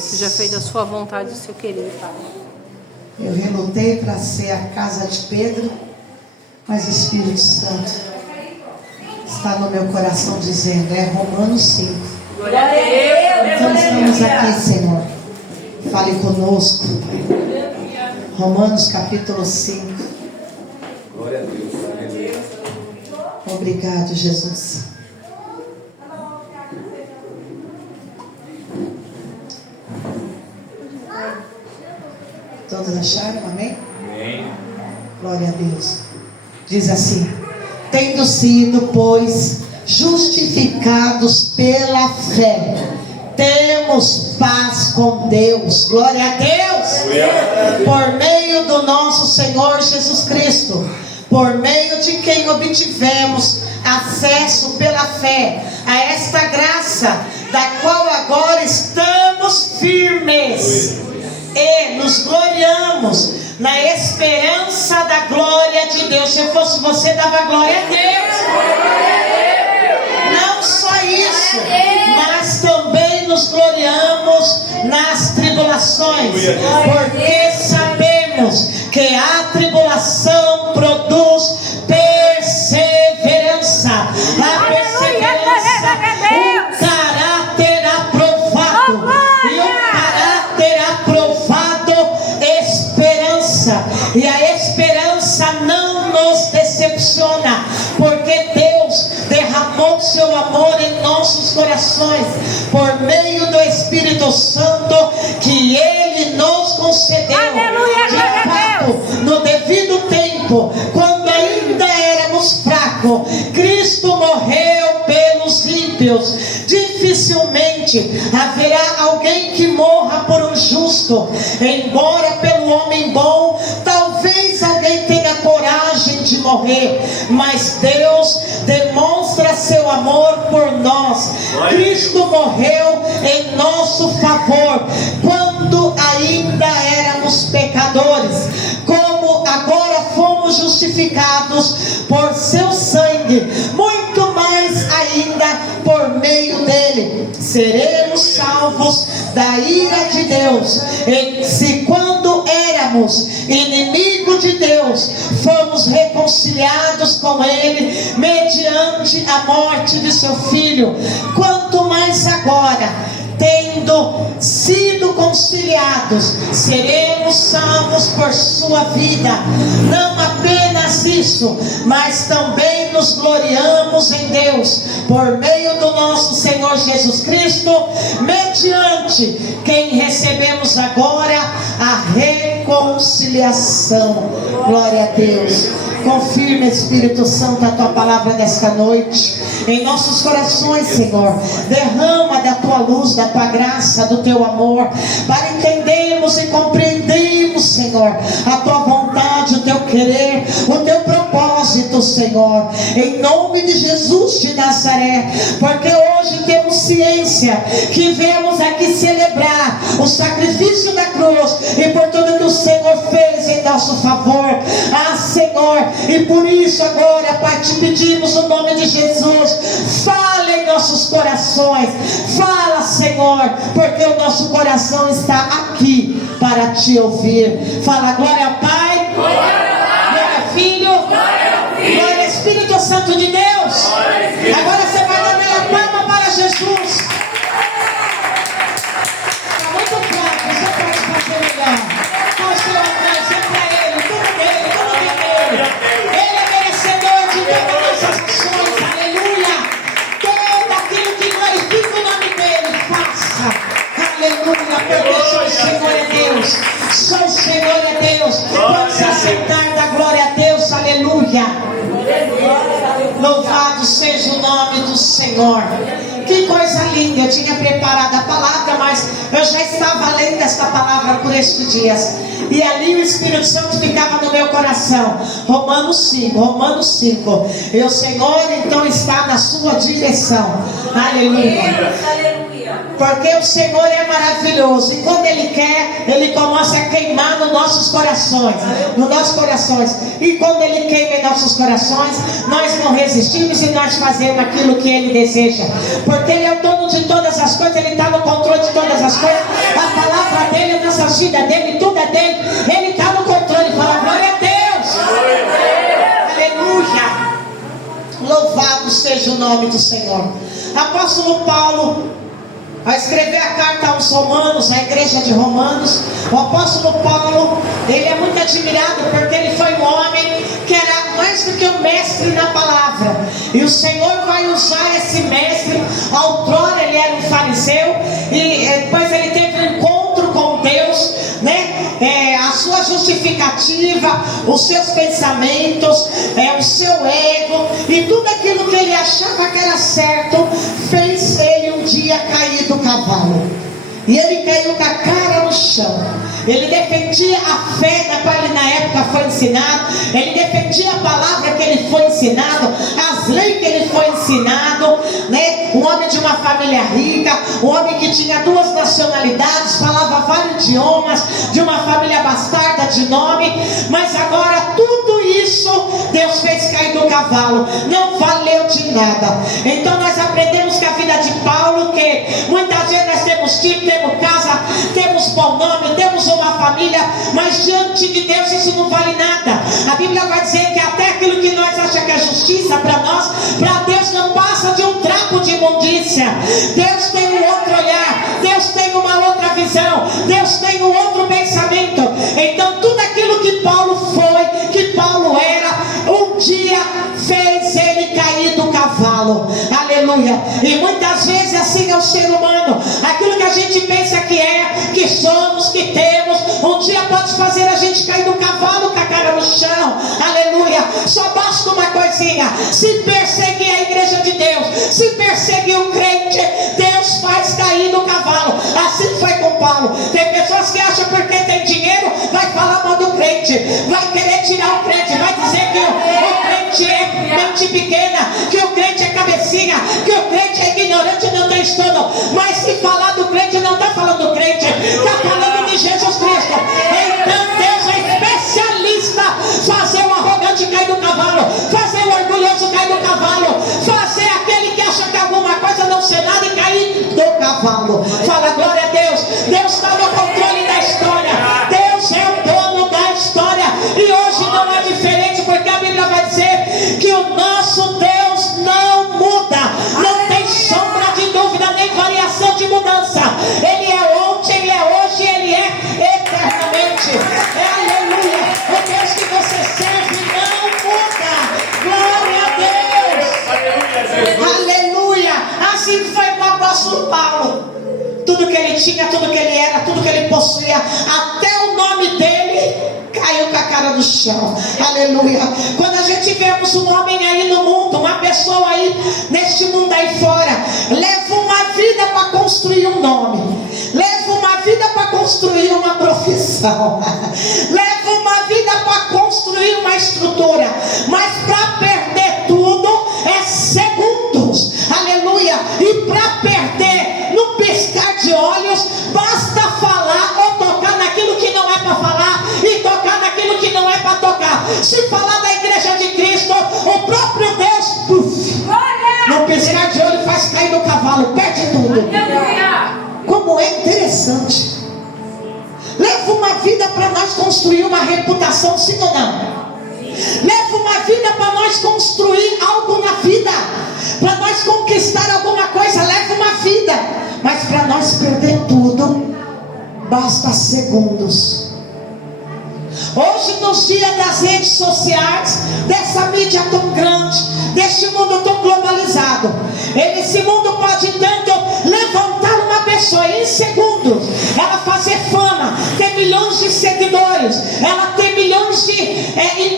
Seja feita a sua vontade, o seu querer, Pai. Eu relutei para ser a casa de Pedro, mas o Espírito Santo está no meu coração dizendo, é Romanos 5. Glória a Deus. Então estamos aqui, Senhor. Fale conosco. Romanos capítulo 5. Glória a Deus. Obrigado, Jesus. Todos acharam? Amém? Amém. Glória a Deus. Diz assim: tendo sido, pois, justificados pela fé, temos paz com Deus. Glória a Deus. Por meio do nosso Senhor Jesus Cristo, por meio de quem obtivemos acesso pela fé a esta graça, da qual agora estamos firmes e nos gloriamos na esperança da glória de Deus. Se eu fosse você, dava glória a Deus. Não só isso, mas também nos gloriamos nas tribulações, porque sabemos que a tribulação produz perseverança. A perseverança, um caráter aprovado, e um caráter aprovado, esperança. E a esperança não nos decepciona, porque Deus derramou seu amor em nossos corações por meio do Espírito Santo que Ele nos concedeu. Aleluia, de fato, no devido tempo, quando ainda éramos fracos, Cristo morreu pelos ímpios. Dificilmente haverá alguém que morra por um justo, embora pelo homem bom talvez alguém tenha coragem de morrer, mas Deus demonstra seu amor por nós. Cristo morreu em nosso favor quando ainda éramos pecadores. Como agora fomos justificados por seu sangue, muito mais ainda por meio dele seremos salvos da ira de Deus. E se quando éramos inimigos de Deus, fomos reconciliados com ele mediante a morte de seu filho, quanto mais agora, tendo sido conciliados, seremos salvos por sua vida. Não apenas isso, mas também nos gloriamos em Deus por meio do nosso Senhor Jesus Cristo, mediante quem recebemos agora a reconciliação. Glória a Deus. Confirma, Espírito Santo, a tua palavra nesta noite em nossos corações, Senhor. Derrama da tua luz, da tua graça, do teu amor, para entendermos e compreendermos, Senhor, a tua vontade, o teu querer, o teu propósito, Senhor, em nome de Jesus de Nazaré. Porque hoje temos ciência que viemos aqui celebrar o sacrifício da cruz e por tudo que o Senhor fez em nosso favor. Ah, Senhor, e por isso agora, Pai, te pedimos no nome de Jesus, fala em nossos corações. Fala, Senhor, porque o nosso coração está aqui para te ouvir. Fala, glória ao Pai, glória ao Filho, glória ao Espírito Santo de Deus. Agora você vai dar meia palma para Jesus. Está muito fraco, você pode fazer melhor. Com o seu alcance, é para Ele, tudo dele, tudo dele. Ele é merecedor de todas as ações, aleluia. Tudo aquilo que glorifica o nome dele, faça, aleluia, porque só o Senhor é Deus, só o Senhor é Deus. Vamos se assentar da glória a Deus, aleluia. Louvado seja o nome do Senhor. Que coisa linda, eu tinha preparado a palavra, mas eu já estava lendo esta palavra por estes dias, e ali o Espírito Santo ficava no meu coração. Romanos 5, Romanos 5. E o Senhor então está na sua direção. Aleluia. Porque o Senhor é maravilhoso, e quando Ele quer, Ele começa a queimar nos nossos corações, e quando Ele queima em nossos corações, nós não resistimos e nós fazemos aquilo que Ele deseja, porque Ele é o dono de todas as coisas, Ele está no controle de todas as coisas. A finanças, vida dele, tudo é dele. Ele está no controle. Fala, glória a Deus. Aleluia. Louvado seja o nome do Senhor. Apóstolo Paulo, ao escrever a carta aos Romanos, à igreja de Romanos, o apóstolo Paulo, ele é muito admirado porque ele foi um homem que era mais do que um mestre na palavra. E o Senhor vai usar esse mestre. Outrora ele era um fariseu e depois ele teve um encontro com Deus, né? A sua justificativa, os seus pensamentos, o seu ego e tudo aquilo que ele achava que era certo, fez ele um dia cair do cavalo. E ele caiu com a cara no chão. Ele defendia a fé da qual ele na época foi ensinado. Ele defendia a palavra que ele foi ensinado, as leis que ele foi ensinado, né? Um homem de uma família rica, um homem que tinha 2 nacionalidades, falava vários idiomas, de uma família bastarda de nome. Mas agora tudo isso Deus fez cair do cavalo. Não valeu de nada. Então nós aprendemos com a vida de Paulo que muitas vezes nós temos time, temos casa, temos bom nome, temos uma família, mas diante de Deus isso não vale nada. A Bíblia vai dizer que até aquilo que nós achamos que é justiça para nós, para Deus não passa de um trapo de imundícia. Deus tem um outro olhar, Deus tem uma outra visão, Deus tem um outro pensamento. Então tudo aquilo que Paulo foi, que Paulo era, um dia fez ele cair do cavalo. Aleluia. E muitas vezes assim é o ser humano. Aquilo que a gente pensa que é, que somos, que temos, um dia pode fazer a gente cair do cavalo com a cara no chão. Aleluia. Só basta uma coisinha: se perseguir a igreja de Deus, se perseguir o crente, Deus faz cair do cavalo. Assim foi com Paulo. Tem pessoas que acham porque tem dinheiro vai falar mal do crente, vai querer tirar o crente, vai dizer que o crente é mente pequena, que o crente é cabecinha, que o crente é ignorante e não tem estudo. Mas se falar do crente, não está falando do crente, está falando de Jesus Cristo. Então Deus é especialista fazer o arrogante cair do cavalo, fazer o orgulhoso cair do cavalo, fazer aquele que acha que alguma coisa não sei nada e cair do cavalo. Fala glória a Deus. Deus está no controle da história, Deus é o dono da história. E hoje não é diferente, porque a Bíblia vai dizer que o nosso Deus não muda, não tem sombra de dúvida nem variação de mudança. Ele é ontem, ele é hoje, ele é eternamente. Aleluia. O Deus que você serve não muda. Glória a Deus. Aleluia. Assim foi com o apóstolo Paulo. Tudo que ele tinha, tudo que ele era, tudo que ele possuía, até o nome dele caiu com a cara no chão. Aleluia. Quando a gente vemos um homem aí no mundo, uma pessoa aí neste mundo aí fora, leva uma vida para construir um nome, leva uma vida para construir uma profissão, leva uma vida para construir uma estrutura, mas para perder tudo é segundos. Aleluia. E para perder no piscar de olhos, basta falar ou tocar naquilo que não é para falar e tocar naquilo que não é para tocar. Se falar da igreja de Cristo, o próprio Deus, puf, no piscar de olho faz cair do cavalo, perde tudo. Como é interessante. Leva uma vida para nós construir uma reputação, sim ou não? Leva uma vida para nós construir algo na vida, para nós conquistar alguma coisa, leva uma vida. Mas para nós perder tudo, basta segundos. Hoje, nos dias das redes sociais, dessa mídia tão grande, deste mundo tão globalizado, esse mundo pode tanto levantar uma pessoa em segundos, ela fazer fama, ter milhões de seguidores, ela ter milhões de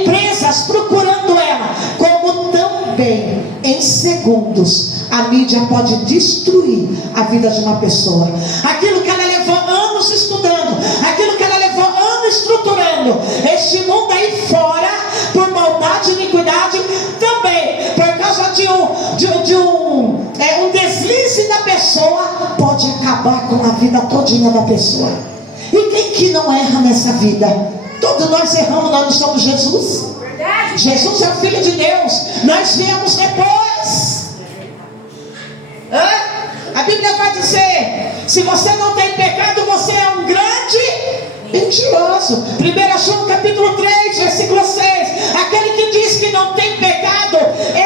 empresas procurando ela, como também em segundos a mídia pode destruir a vida de uma pessoa. Aquilo que ela levou anos estudando, aquilo que ela levou anos estruturando, este mundo aí fora, por maldade e iniquidade, também por causa de um deslize da pessoa, pode acabar com a vida todinha da pessoa. E quem que não erra nessa vida? Todos nós erramos, nós não somos Jesus. Jesus é o Filho de Deus, nós viemos depois. A Bíblia vai dizer: se você não tem pecado, você é um grande mentiroso. 1 João capítulo 3, versículo 6. Aquele que diz que não tem pecado,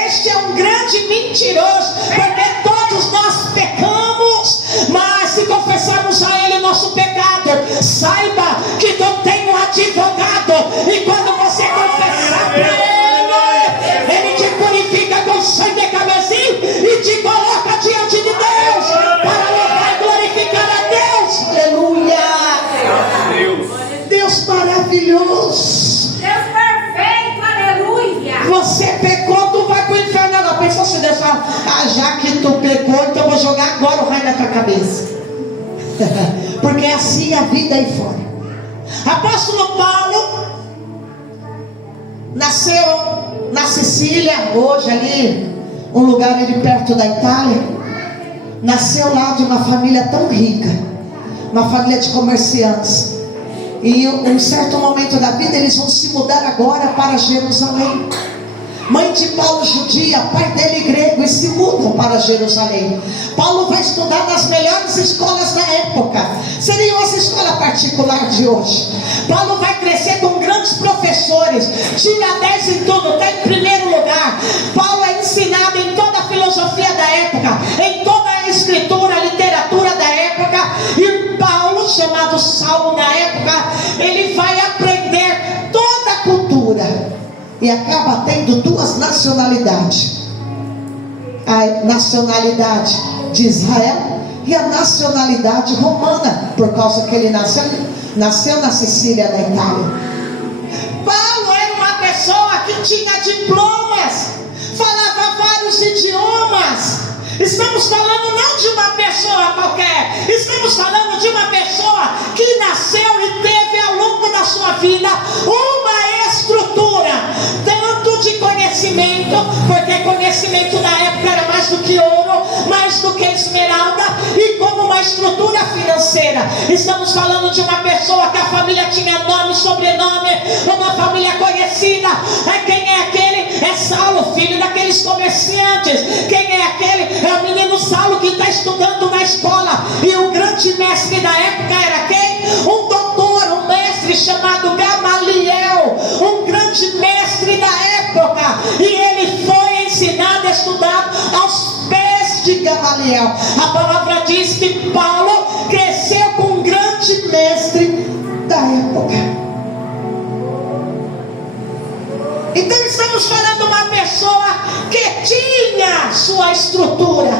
este é um grande mentiroso, porque todos nós pecamos. Mas se confessarmos a Ele nosso pecado, saiba que tu tem um advogado. E quando você confessar para Ele, Ele te purifica com sangue de cabecinho e te coloca diante de Deus para louvar e glorificar a Deus. Aleluia. Deus maravilhoso. Deus perfeito, aleluia. Você pecou, tu vai para o inferno. Não, pensa se Deus fala, já que tu pecou, então eu vou jogar agora o raio na tua cabeça. Porque é assim a vida aí fora. Apóstolo Paulo nasceu na Sicília, hoje ali, um lugar ali perto da Itália. Nasceu lá de uma família tão rica, uma família de comerciantes. E em um certo momento da vida eles vão se mudar agora para Jerusalém. Mãe de Paulo judia, pai dele grego, e se mudam para Jerusalém. Paulo vai estudar nas melhores escolas da época, seriam as escolas particulares de hoje. Paulo vai crescer com grandes professores, tira 10 em tudo, está em primeiro lugar. Paulo é ensinado em toda a filosofia da época, em toda a escritura, a literatura da época. E Paulo, chamado Saulo na época, ele vai aprender toda a cultura. E acaba tendo duas nacionalidades: a nacionalidade de Israel e a nacionalidade romana, por causa que ele nasceu na Sicília, da Itália. Paulo era uma pessoa que tinha diplomas, falava vários idiomas. Estamos falando não de uma pessoa qualquer, estamos falando de uma pessoa que nasceu e teve ao longo da sua vida uma estrutura, tanto de conhecimento, porque conhecimento na época era mais do que ouro, mais do que esmeralda, e como uma estrutura financeira. Estamos falando de uma pessoa que a família tinha nome, sobrenome, uma família conhecida. Quem é aquele? É Saulo, filho daqueles comerciantes. Quem é aquele? É o menino Saulo que está estudando na escola. E o grande mestre da época era quem? Um doutor, um mestre chamado Gamaliel, um grande mestre da época. E ele foi ensinado a estudar aos pés de Gamaliel. A palavra diz que Paulo cresceu com um grande mestre da época. Então estamos falando de uma pessoa que tinha sua estrutura.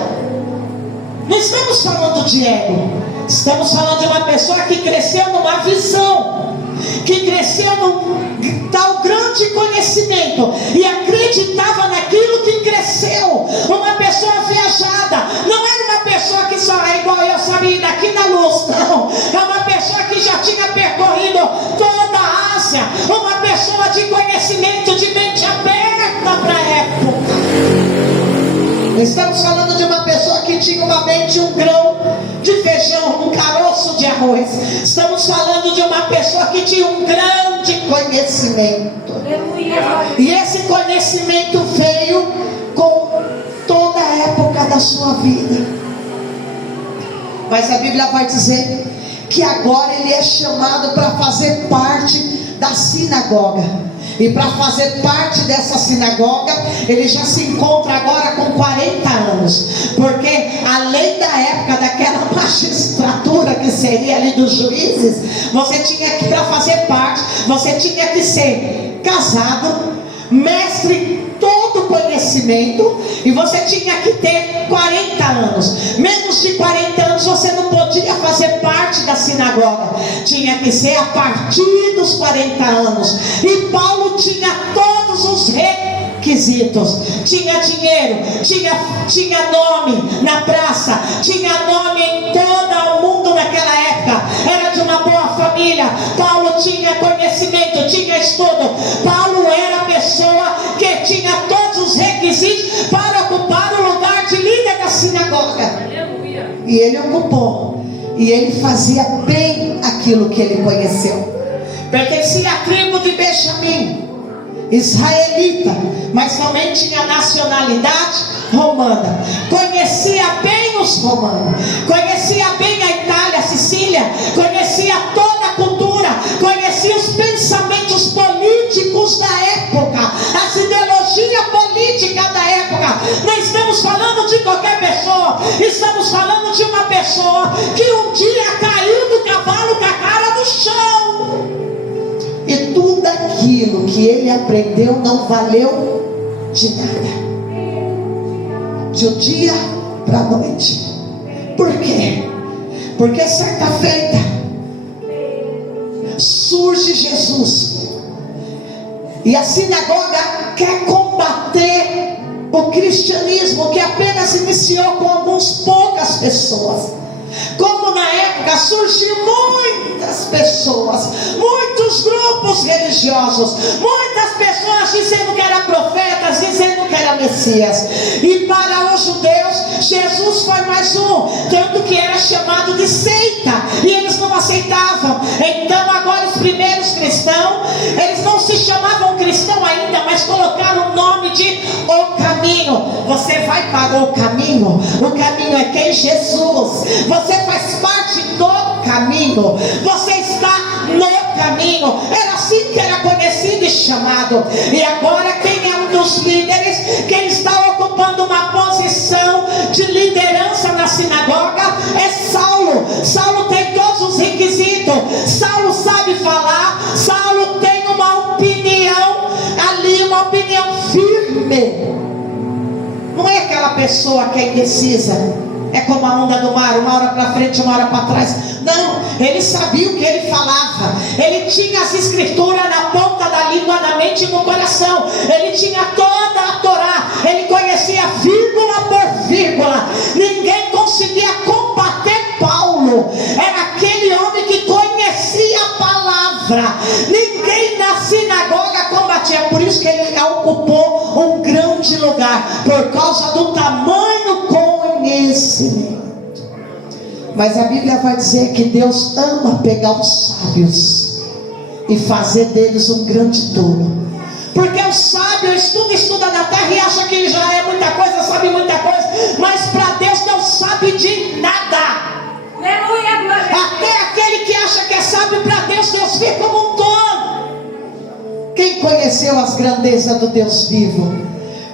Não estamos falando de ego. Estamos falando de uma pessoa que cresceu numa visão, que cresceu num tal grande conhecimento e acreditava naquilo que cresceu. Uma pessoa viajada. Não era uma pessoa que só é igual eu, sabe, daqui na luz. Não. É uma pessoa que já tinha percorrido toda a Ásia. Uma pessoa de conhecimento, de mente aberta para a época. Estamos falando de uma pessoa que tinha uma mente, um grão de feijão, um caroço de arroz. Estamos falando de uma pessoa que tinha um grande conhecimento. E esse conhecimento veio com toda a época da sua vida. Mas a Bíblia vai dizer que agora ele é chamado para fazer parte da sinagoga. E para fazer parte dessa sinagoga, ele já se encontra agora com 40 anos. Porque a lei da época, daquela magistratura que seria ali dos juízes, você tinha que, para fazer parte, você tinha que ser casado, mestre todo conhecimento, e você tinha que ter 40 anos. Menos de 40 anos você não podia fazer parte da sinagoga, tinha que ser a partir dos 40 anos. E Paulo tinha todos os requisitos: tinha dinheiro, tinha nome na praça, tinha nome em todo o mundo naquela época, era de uma boa família. Paulo tinha conhecimento, tinha estudo. Paulo era a pessoa que tinha todos os requisitos para ocupar o lugar de líder da sinagoga. Aleluia. E ele ocupou, e ele fazia bem aquilo que ele conheceu. Pertencia à tribo de Benjamim, israelita, mas também tinha nacionalidade romana. Conhecia bem os romanos, conhecia bem a Itália, a Sicília, conhecia toda a cultura, conhecia qualquer pessoa. Estamos falando de uma pessoa que um dia caiu do cavalo com a cara no chão. E tudo aquilo que ele aprendeu não valeu de nada. De um dia para a noite. Por quê? Porque certa feita surge Jesus, e a sinagoga quer combater o cristianismo, que apenas iniciou com algumas poucas pessoas. Como na época surgiu muitas pessoas, muitos grupos religiosos, muitas pessoas dizendo que eram profetas, dizendo que era Messias. E para os judeus, Jesus foi mais um, tanto que era chamado de seita, e eles não aceitavam. Então agora os primeiros cristãos, eles não se chamavam cristão ainda, mas colocaram o nome de O Caminho. Você vai para o caminho é quem? Jesus. Você faz parte do caminho, você está no caminho. Era assim que era conhecido e chamado. E agora quem é um dos líderes, quem está ocupando uma posição de liderança na sinagoga é Saulo. Saulo tem todos os requisitos, Saulo sabe falar, Saulo tem uma opinião ali, uma opinião firme. Não é aquela pessoa que é indecisa, é como a onda do mar, uma hora para frente, uma hora para trás. Não, ele sabia o que ele falava. Ele tinha as escrituras na ponta da língua, na mente e no coração. Ele tinha toda a Torá. Ele conhecia vírgula por vírgula. Ninguém conseguia combater Paulo. Era aquele homem que conhecia a palavra. Ninguém na sinagoga combatia. Por isso que ele ocupou um grande lugar, por causa do tamanho conhecimento. Mas a Bíblia vai dizer que Deus ama pegar os sábios e fazer deles um grande tolo. Porque o sábio estuda na terra e acha que já é muita coisa, sabe muita coisa, mas para Deus não sabe de nada. Aleluia, glória a Deus. Até aquele que acha que é sábio, para Deus, Deus vê como um tolo. Quem conheceu as grandezas do Deus vivo?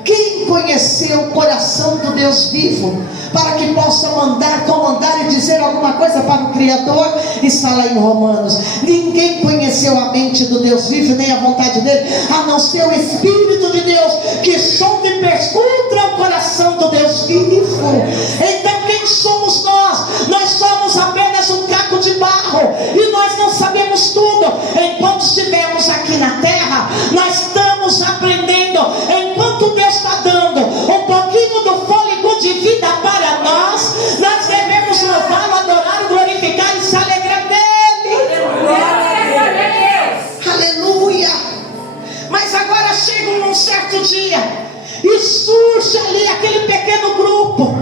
Quem conheceu o coração do Deus vivo, para que possa mandar, comandar e dizer alguma coisa para o Criador? Está lá em Romanos. Ninguém conheceu a mente do Deus vivo, nem a vontade dele, a não ser o Espírito de Deus, que sonda e perscruta o coração do Deus vivo. Então quem somos nós? Nós somos apenas um caco de barro, e nós não sabemos tudo. Enquanto estivermos aqui na terra, nós estamos aprendendo. Enquanto Deus está dando um pouquinho do fôlego de vida para nós, nós devemos louvá-lo, adorá-lo, glorificar e se alegrar nele. Aleluia. Mas agora chega um certo dia e surge ali aquele pequeno grupo,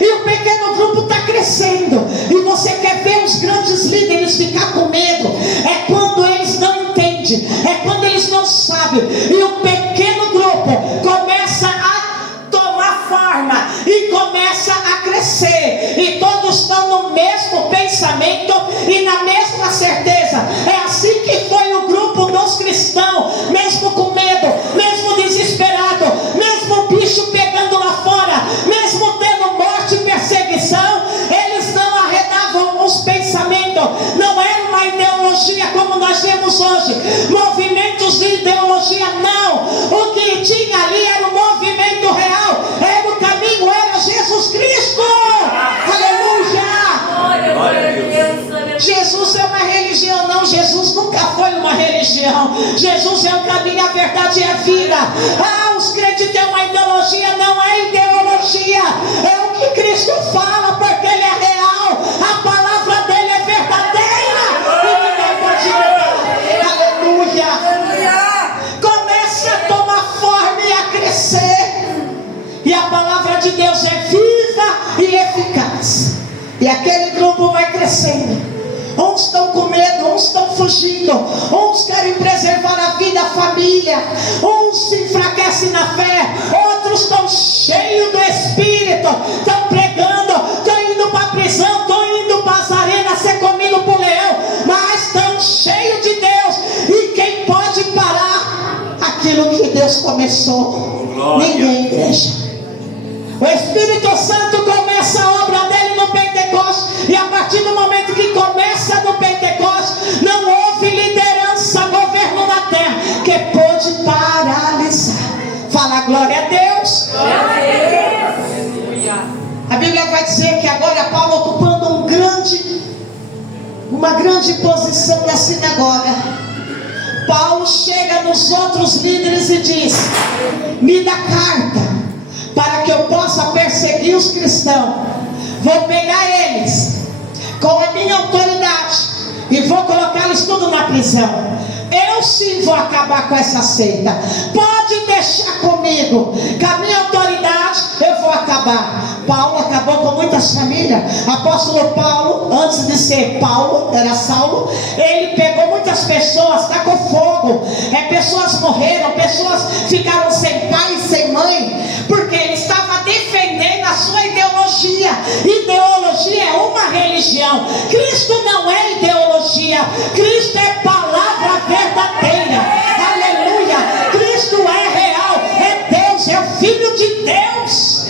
e o pequeno grupo está crescendo, e você quer ver os grandes líderes ficar com medo. É quando eles não entendem, é quando eles não sabem, e o pequeno grupo começa a tomar forma e começa a crescer, e todos estão no mesmo pensamento e na mesma certeza. É assim que foi o grupo dos cristãos, mesmo com medo, mesmo desesperado, mesmo o bicho pegando lá fora, mesmo tendo morte e perseguição, eles não arredavam os pensamentos. Não era uma ideologia como nós vemos hoje, movimentos de ideologia, não. O que tinha ali era um movimento real, era o caminho, era Jesus Cristo. Aleluia. Glória a Deus. Jesus é uma religião? Não, Jesus nunca foi uma religião. Jesus é o caminho, a verdade e a vida. Os crentes têm uma ideologia. Não é ideologia, é o que Cristo fala, porque Ele é real, a palavra dele é verdadeira e ninguém pode negar. Aleluia. Começa a tomar forma e a crescer, e a palavra de Deus é viva e eficaz, e aquele grupo vai crescendo. Uns estão com medo, uns estão fugindo, uns querem preservar a vida, a família, uns se enfraquecem na fé, outros estão cheios do Espírito, estão pregando, estão indo para a prisão, estão indo para as arenas ser comido por leão, mas estão cheios de Deus. E quem pode parar aquilo que Deus começou? Glória. Ninguém, igreja. O Espírito Santo começa a obra dele no Pentecostes, e a partir do momento que começa no Pentecostes, não houve liderança, governo na terra que pôde paralisar. Fala glória a Deus. A Bíblia vai dizer que agora Paulo, ocupando uma grande posição na sinagoga, Paulo chega nos outros líderes e diz: me dá carta para que eu possa perseguir os cristãos. Vou pegar eles com a minha autoridade e vou colocá-los tudo na prisão. Eu sim vou acabar com essa seita. Pode deixar comigo, com a minha autoridade eu vou acabar. Paulo acabou com muitas famílias. Apóstolo Paulo, antes de ser Paulo, era Saulo. Ele pegou muitas pessoas, tacou fogo. Pessoas morreram, pessoas ficaram sem pai e sem mãe, porque ele estava defendendo a sua ideologia. Ideologia é uma religião. Cristo não é ideologia. Cristo é palavra verdadeira. Aleluia. Cristo é real, é Deus, é o Filho de Deus.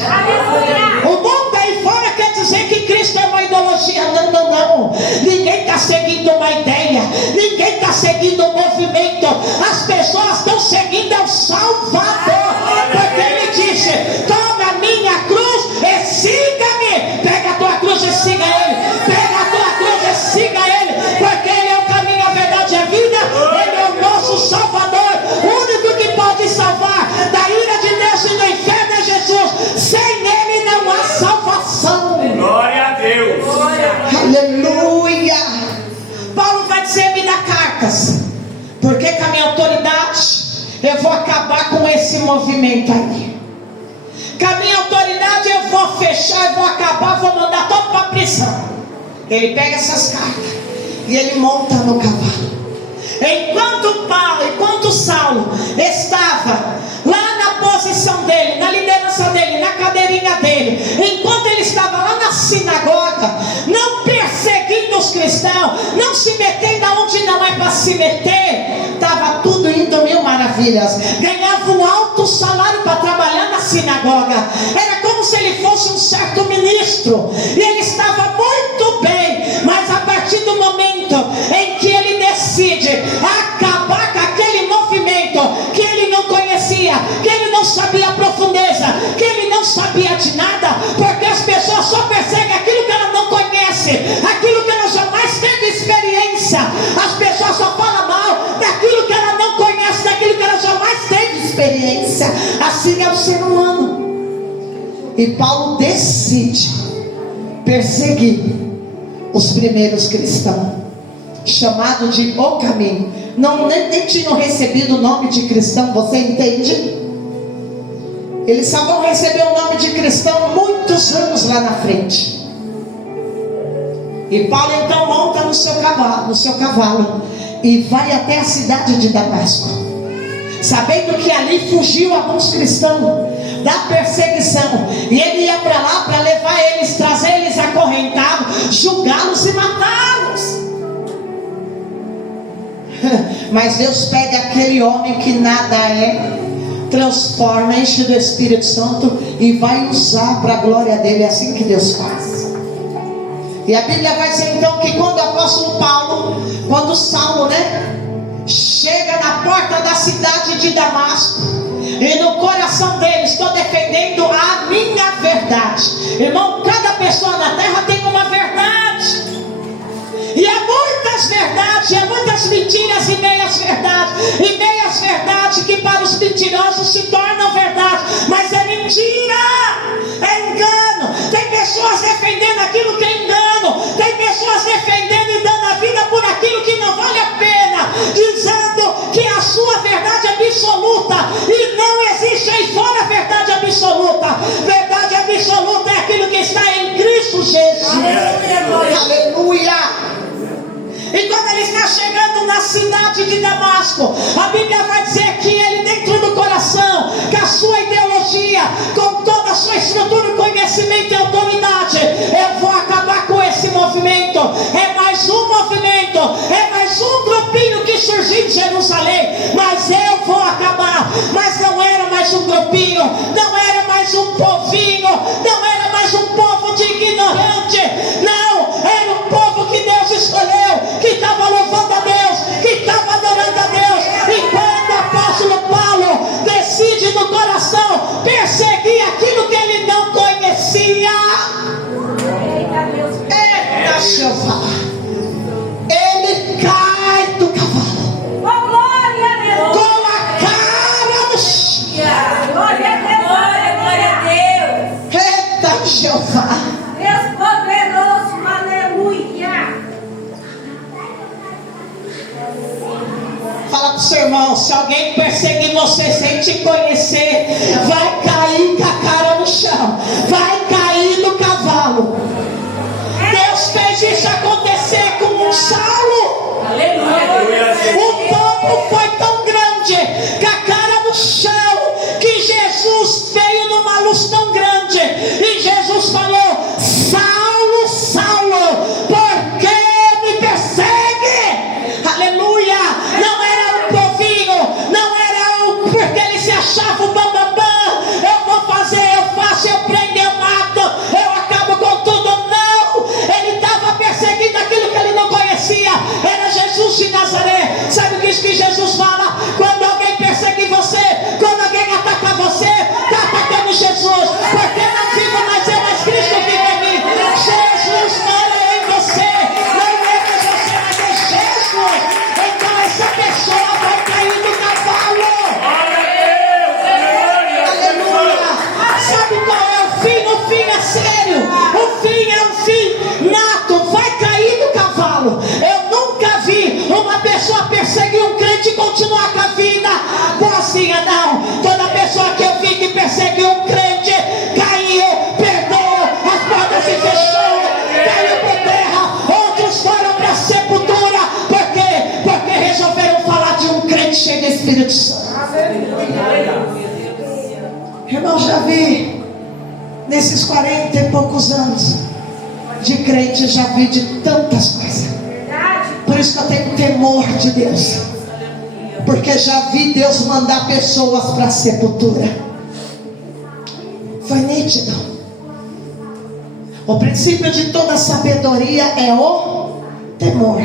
O mundo aí fora quer dizer que Cristo é uma ideologia. Não. Ninguém está seguindo uma ideia, ninguém está seguindo um movimento. As pessoas estão seguindo ao Salvador, porque ele disse: tome a minha cruz e siga-me. Pega a tua cruz e siga ele. Pega a tua cruz e siga ele, porque ele é o caminho, a verdade e a vida. Ele é o nosso Salvador. O único que pode salvar da ira de Deus e do inferno é Jesus. Sem ele não há salvação. Glória a Deus. Aleluia. Paulo vai dizer: me dá cartas, porque com a minha autoridade eu vou acabar com esse movimento aí. Com a minha autoridade eu vou fechar, eu vou acabar, vou mandar todo para a prisão. Ele pega essas cartas e ele monta no cavalo. Enquanto Saulo estava lá na posição dele, na liderança dele, na cadeirinha dele, enquanto ele estava lá na sinagoga, não perseguindo os cristãos, não se metendo aonde não é para se meter, estava tudo indo mil maravilhas. Ganhava um alto salário para trabalhar na sinagoga. Era como se ele fosse um certo ministro, e ele estava muito bem. Mas a partir do momento em que ele decide acabar com aquele movimento que ele não conhecia, que ele não sabia a profundeza, que ele não sabia de nada, porque as pessoas só perseguem aquilo que ela não conhece, aquilo que ela jamais teve experiência. As pessoas só falam mal daquilo que ela não conhece, daquilo que ela jamais teve experiência. Assim é o ser humano. E Paulo decide perseguir os primeiros cristãos, chamado de o caminho. Nem tinham recebido o nome de cristão, você entende? Eles só vão receber o nome de cristão muitos anos lá na frente. E Paulo então monta no seu cavalo e vai até a cidade de Damasco, sabendo que ali fugiu alguns cristãos da perseguição, e ele ia para lá para levar eles, trazer eles acorrentados, julgá-los e matá-los. Mas Deus pega aquele homem que nada é, transforma, enche do Espírito Santo e vai usar para a glória dele. É assim que Deus faz. E a Bíblia vai dizer então que quando o apóstolo Paulo, quando Saulo, chega na porta da cidade de Damasco, e no coração dele: estou defendendo a minha verdade. Irmão, cada pessoa na terra tem uma verdade, e há muitas verdades, há muitas mentiras e meias verdades que para os mentirosos se tornam verdade, mas é mentira, é engano. Tem pessoas defendendo aquilo que é engano, tem pessoas defendendo e dando a vida por aquilo que não vale a pena, dizendo que a sua verdade é absoluta, e não existe aí fora a verdade absoluta. Verdade absoluta é aquilo que está em Cristo Jesus. Aleluia. E quando ele está chegando na cidade de Damasco, a Bíblia vai dizer que ele, dentro do coração, com a sua ideologia, com toda a sua estrutura, conhecimento e autoridade: eu vou acabar com esse movimento. É mais um movimento, é mais um grupinho que surgiu em Jerusalém, mas eu vou acabar. Mas não era mais um grupinho, não era mais um povinho, não era mais um povo de ignorante, não, era um povo que Deus escolheu, que estava louvando a Deus, que estava adorando a Deus. E quando o apóstolo Paulo decide no coração perseguir aquilo que ele não conhecia, eita Jeová, ele cai do cavalo Oh, glória a Deus. com a cara no chão. Glória a Deus. Glória a Deus. Eita Jeová, Deus poderoso. Aleluia. fala pro seu irmão, se alguém perseguir você sem te conhecer, vai cair com a cara no chão, vai cair do cavalo. Deus fez isso acontecer com um Saulo. O topo foi tão grande, com a cara no chão, que Jesus veio numa luz tão grande, e Jesus falou: Saulo, Saulo, por que me persegue? Aleluia. Não era um povinho, não era um porque ele se achava o bambambam. Eu vou fazer, eu faço, eu prendo, eu mato, eu acabo com tudo. Não, ele estava perseguindo aquilo que ele não conhecia. Era Jesus de Nazaré. Sabe o que Jesus fala? Quando alguém perseguir você, quando alguém atacar você, está atacando Jesus, porque não vivo mais eu, mas Cristo vive em mim. Jesus mora em você, não é mais você, mas é Jesus. Então essa pessoa vai cair do cavalo. Aleluia. Sabe qual é o fim? O fim é sério, o fim é um fim nato, vai cair do cavalo. Eu nunca vi uma pessoa perseguir um crente e continuar com a vida boazinha, não. Toda pessoa que eu vi que perseguiu um crente, caiu, perdeu, as portas se fechou, caiu por terra, outros foram para a sepultura. Por quê? Porque resolveram falar de um crente cheio de Espírito Santo. Irmão, já vi nesses 40 e poucos anos de crente, já vi de tantas coisas. Por isso que eu tenho temor de Deus, porque já vi Deus mandar pessoas para a sepultura. Foi nítido. O princípio de toda sabedoria é o temor.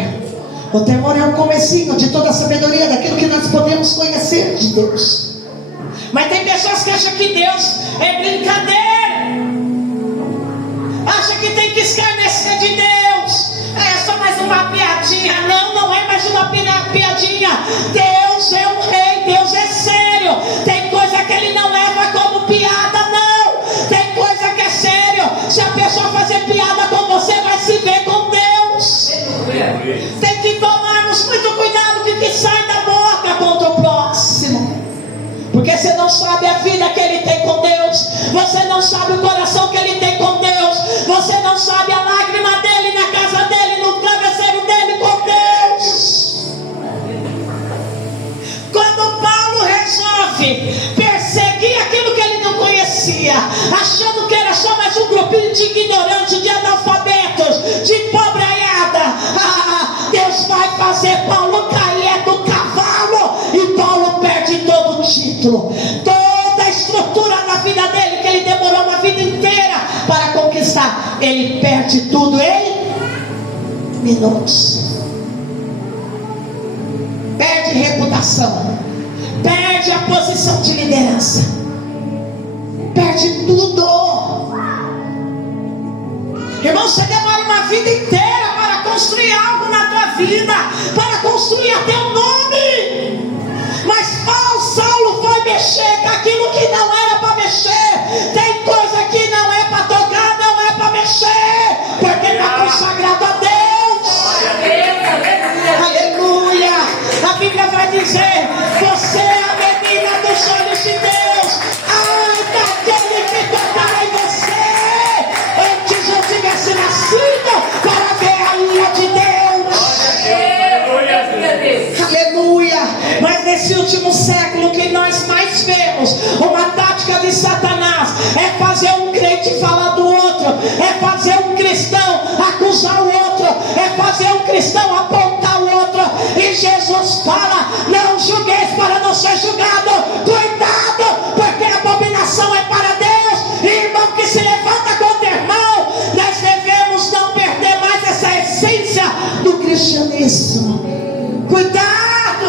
O temor é o comecinho de toda sabedoria, daquilo que nós podemos conhecer de Deus. Mas tem pessoas que acham que Deus é brincadeira, acha que tem que escarnecer de Deus. É só mais uma piadinha. Não, não é mais uma piadinha. Deus é um rei, Deus é sério. Tem coisa que ele não leva como piada, não. Tem coisa que é sério. Se a pessoa fazer piada com você, vai se ver com Deus. Tem que tomarmos muito cuidado com o que sai da boca contra o próximo, porque você não sabe a vida que ele tem com Deus, você não sabe o coração que ele tem com Deus, você não sabe a lágrima dele na casa dele, no travesseiro dele com Deus. Quando Paulo resolve perseguir aquilo que ele não conhecia, achando que era só mais um grupinho de ignorantes, de analfabetos, de pobraiada, Deus vai fazer Paulo cair do cavalo, e Paulo perde todo o título, toda a estrutura na vida dele, que ele demorou uma vida inteira para conquistar. Ele perde tudo em minutos. Perde reputação, perde a posição de liderança, perde tudo. Irmão, você demora uma vida inteira para construir algo na tua vida, para construir até um nome. Mas Saulo foi mexer com aquilo que não era para mexer. Tem coisa que não é para tocar, não é para mexer, porque está consagrado a Deus. Aleluia. A Bíblia vai dizer: você é a menina dos olhos de Deus. Ai daquele que tocar em você antes eu tivesse nascido para ver a ira de Deus. Aleluia. Mas nesse último século, o que nós mais vemos, uma tática de Satanás, é fazer um crente falar do outro, é fazer um cristão acusar o outro, é fazer um cristão apontar o outro. E Jesus fala: não julgueis para não ser julgado. Cuidado, porque a abominação é para Deus nisso. Cuidado,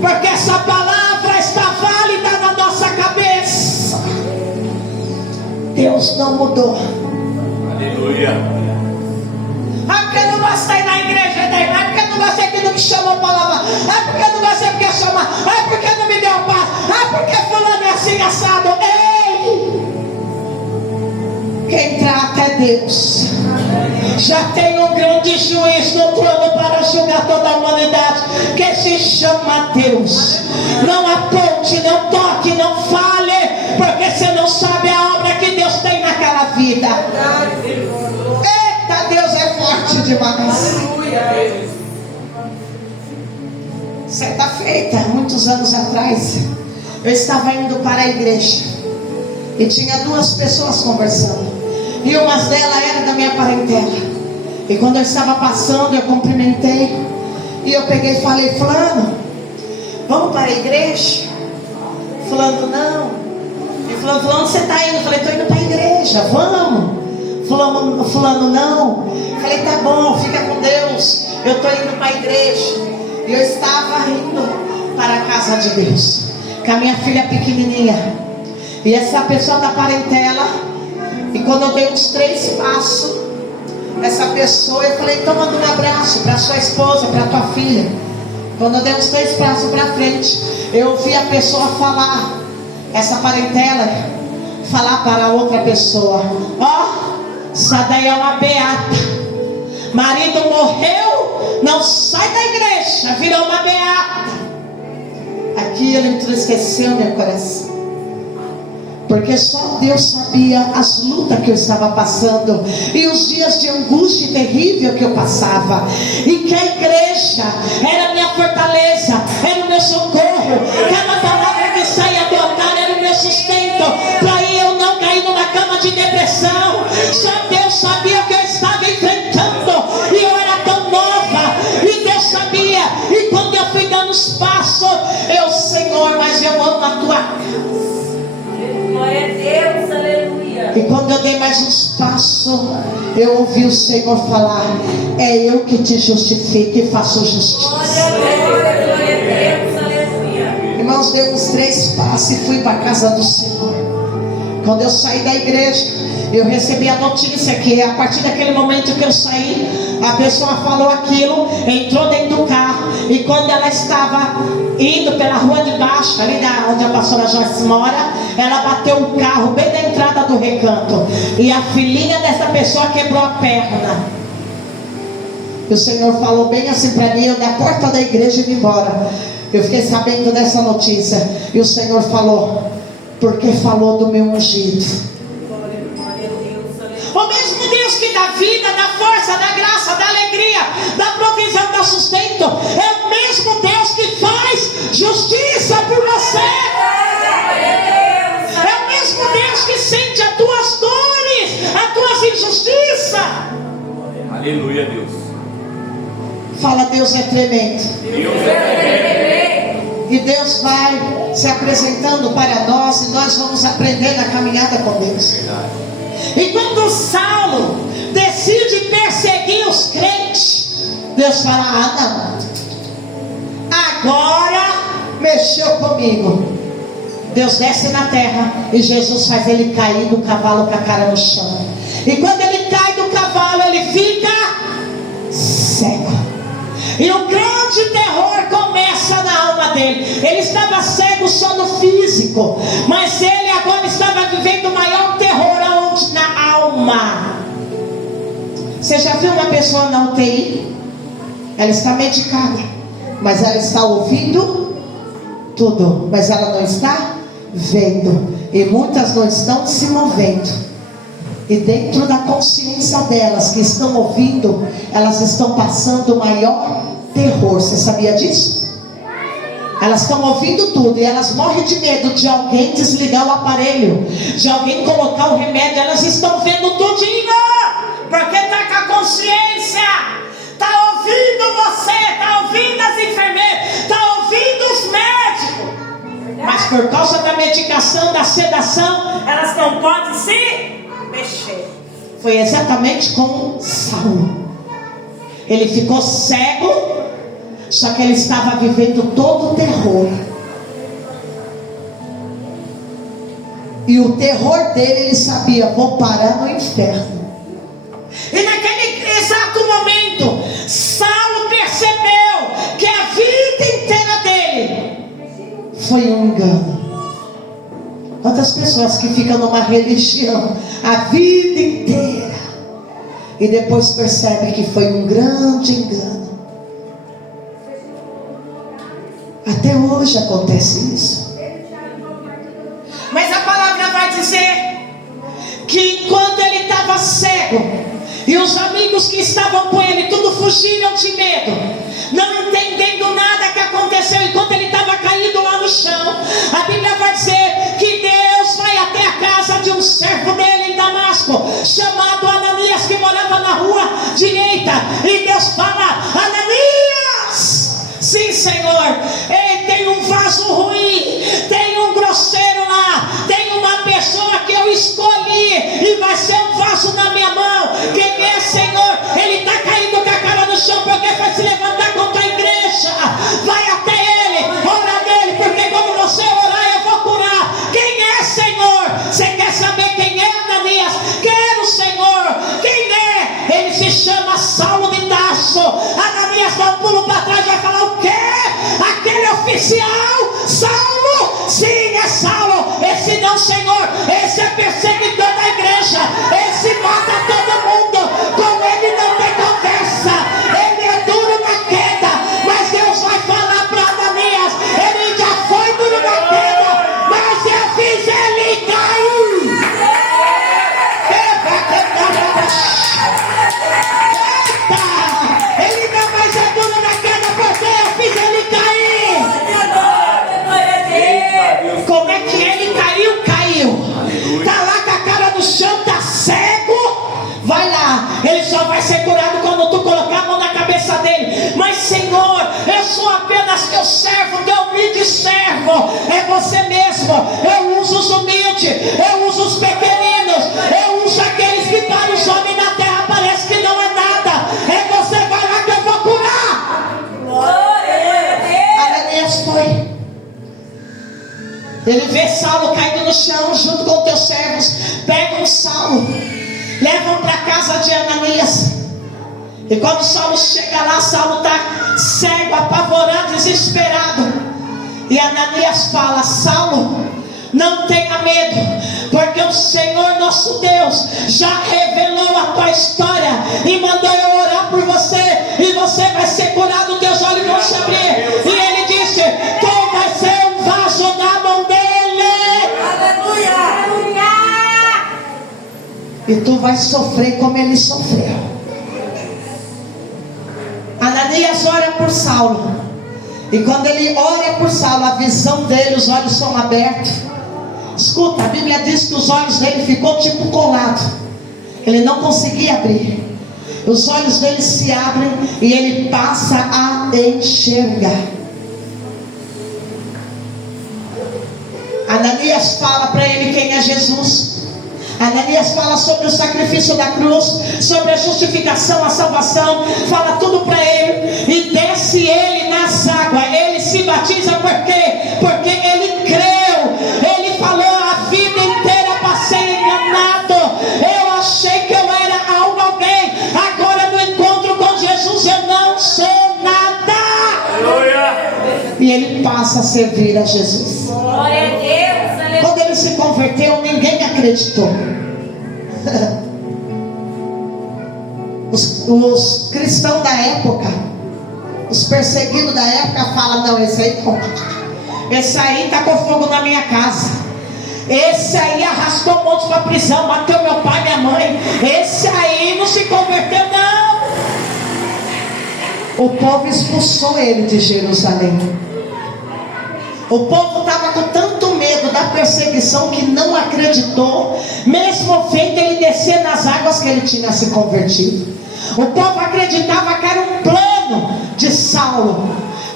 porque essa palavra está válida na nossa cabeça. Deus não mudou. Aleluia. Porque eu não gostei na igreja, porque eu não gostei que não me chamou para lavar, porque eu não gostei porque chama, porque não me deu paz, porque fulano é assim assado. Ei! Quem trata é Deus. Já tem um grande juiz no trono para julgar toda a humanidade, que se chama Deus. Não aponte, não toque, não fale, porque você não sabe a obra que Deus tem naquela vida. Eita, Deus é forte demais. Certa feita, muitos anos atrás, eu estava indo para a igreja e tinha duas pessoas conversando, e uma delas era da minha parentela. E quando eu estava passando, eu cumprimentei, e eu peguei e falei: fulano, vamos para a igreja? Fulano, não. E fulano, onde você está indo? Eu falei: estou indo para a igreja. Vamos. Fulano, não. Eu falei: tá bom, fica com Deus, eu estou indo para a igreja. E eu estava indo para a casa de Deus com a minha filha pequenininha, e essa pessoa da parentela. E quando eu dei uns 3 passos, essa pessoa, eu falei: então manda um abraço para sua esposa, para tua filha. Quando eu dei uns 3 passos para frente, eu ouvi a pessoa falar, essa parentela falar para a outra pessoa: essa daí é uma beata. Marido morreu, não sai da igreja, virou uma beata. Aquilo entristeceu meu coração, porque só Deus sabia as lutas que eu estava passando, e os dias de angústia terrível que eu passava, e que a igreja era a minha fortaleza, era o meu socorro. Cada palavra que saía do altar era o meu sustento, para eu não cair numa cama de depressão. Só Deus sabia o que eu estava enfrentando, e eu era tão nova, e Deus sabia. E quando eu fui dando os passos, Senhor, mas eu amo a tua casa. Glória a Deus, aleluia. E quando eu dei mais uns passos, eu ouvi o Senhor falar: é eu que te justifico e faço justiça. Glória a Deus, glória a Deus, aleluia. Irmãos, dei uns 3 passos e fui para a casa do Senhor. Quando eu saí da igreja, eu recebi a notícia que a partir daquele momento que eu saí, a pessoa falou aquilo, entrou dentro do carro, e quando ela estava indo pela rua de baixo, ali onde a pastora Joyce mora, ela bateu um carro bem na entrada do recanto, e a filhinha dessa pessoa quebrou a perna. E o Senhor falou bem assim para mim, eu da porta da igreja indo embora, eu fiquei sabendo dessa notícia, e o Senhor falou: porque falou do meu ungido. O mesmo Deus que dá vida, dá força, dá graça, dá alegria, dá provisão, dá sustento, é o mesmo Deus que faz justiça por você. É o mesmo Deus que sente as tuas dores, as tuas injustiças. Aleluia, Deus. Fala: Deus é tremendo. Deus é tremendo. E Deus vai se apresentando para nós, e nós vamos aprender na caminhada com Deus. Verdade. E quando Saulo decide perseguir os crentes, Deus fala: não, agora mexeu comigo. Deus desce na terra e Jesus faz ele cair do cavalo com a cara no chão. E quando ele cai do cavalo, ele fica cego. E um grande terror começa na alma dele. Ele estava cego só no físico, mas ele agora estava vivendo o maior terror aonde? Na alma. Você já viu uma pessoa na UTI? Ela está medicada, mas ela está ouvindo tudo, mas ela não está vendo. E muitas não estão se movendo. E dentro da consciência delas que estão ouvindo, elas estão passando o maior terror. Você sabia disso? Elas estão ouvindo tudo e elas morrem de medo de alguém desligar o aparelho, de alguém colocar o remédio. Elas estão vendo tudinho, porque está com a consciência, está ouvindo você, está ouvindo as enfermeiras, está ouvindo os médicos. Mas por causa da medicação, da sedação, elas não podem se mexer. Foi exatamente com Saulo. Ele ficou cego, só que ele estava vivendo todo o terror. E o terror dele, ele sabia: vou parar no inferno. E naquele exato momento, Saulo percebeu que a vida inteira dele foi um engano. Quantas pessoas que ficam numa religião a vida inteira e depois percebem que foi um grande engano. Até hoje acontece isso. Mas a palavra vai dizer que enquanto ele estava cego e os amigos que estavam com ele tudo fugiram de medo, não entendendo nada que aconteceu enquanto ele estava caído lá no chão, a Bíblia vai dizer que Deus vai até a casa de um servo dele em Damasco, chamado Ananias, que morava na rua direita, e Deus fala: Ananias! Sim, Senhor. Ei, tem um vaso ruim, tem um grosseiro lá, tem uma pessoa que eu escolhi e vai ser um vaso na minha mão. Quem é, Senhor? Ele está caindo com a cara no chão porque vai se levantar contra a igreja. Vai até ele, ora nele, porque quando você orar eu vou curar. Quem é, Senhor? Você quer saber quem é, Ananias? Quero, Senhor. Quem é? Ele se chama Saulo de Tarso. Ananias dá um pulo para trás e vai falar: o quê? Aquele oficial? Saulo? Sim, é Saulo. Esse não, Senhor. Esse é perseguidor da igreja. Esse mata todo mundo. Com ele não tem conversa. Ele é duro na queda. Mas Deus vai falar para Ananias: ele já foi duro na queda, mas eu fiz ele cair. Ele não mais é duro na queda porque eu fiz ele cair. Como é que ele caiu? Caiu. Tá lá com a cara no chão, tá cego. Vai lá, ele só vai ser curado quando tu colocar a mão na cabeça dele. Mas, Senhor, eu sou apenas teu servo, teu humilde servo. É você mesmo. Eu uso os humildes, eu uso os pequeninos, eu uso aqueles que para os homens na terra parece que não é nada. É você, vai lá que eu vou curar. Ananias foi. Ele vê Saulo caído no chão junto com teus servos. Pegam Saulo, levam para a casa de Ananias. E quando Saulo chega lá, Saulo está cego, apavorado, desesperado. E Ananias fala: Saulo, não tenha medo, porque o Senhor nosso Deus já revelou a tua história e mandou eu orar por você, e você vai ser curado, teus olhos vão se abrir. E ele disse: tu vai ser um vaso na mão dele. Aleluia! E tu vai sofrer como ele sofreu. Ananias ora por Saulo. E quando ele ora por Saulo, a visão dele, os olhos são abertos. Escuta, a Bíblia diz que os olhos dele ficou tipo colado. Ele não conseguia abrir. Os olhos dele se abrem e ele passa a enxergar. Ananias fala para ele quem é Jesus. Ananias fala sobre o sacrifício da cruz, sobre a justificação, a salvação. Fala tudo para ele. E desce ele nas águas. Ele se batiza por quê? Porque ele creu. Ele falou: a vida inteira passei enganado. Eu achei que eu era algo, alguém. Agora no encontro com Jesus eu não sou nada. Aleluia. E ele passa a servir a Jesus. Glória a Deus. Aleluia. Quando ele se converteu, ninguém acreditou. Os cristãos da época, os perseguidos da época falam: não, esse aí não. Esse aí está com fogo na minha casa. Esse aí arrastou um monte para a prisão, matou meu pai e minha mãe. Esse aí não se converteu, não. O povo expulsou ele de Jerusalém. O povo estava com tanto medo da perseguição que não acreditou, mesmo vendo ele descer nas águas, que ele tinha se convertido. O povo acreditava que era um plano de Saulo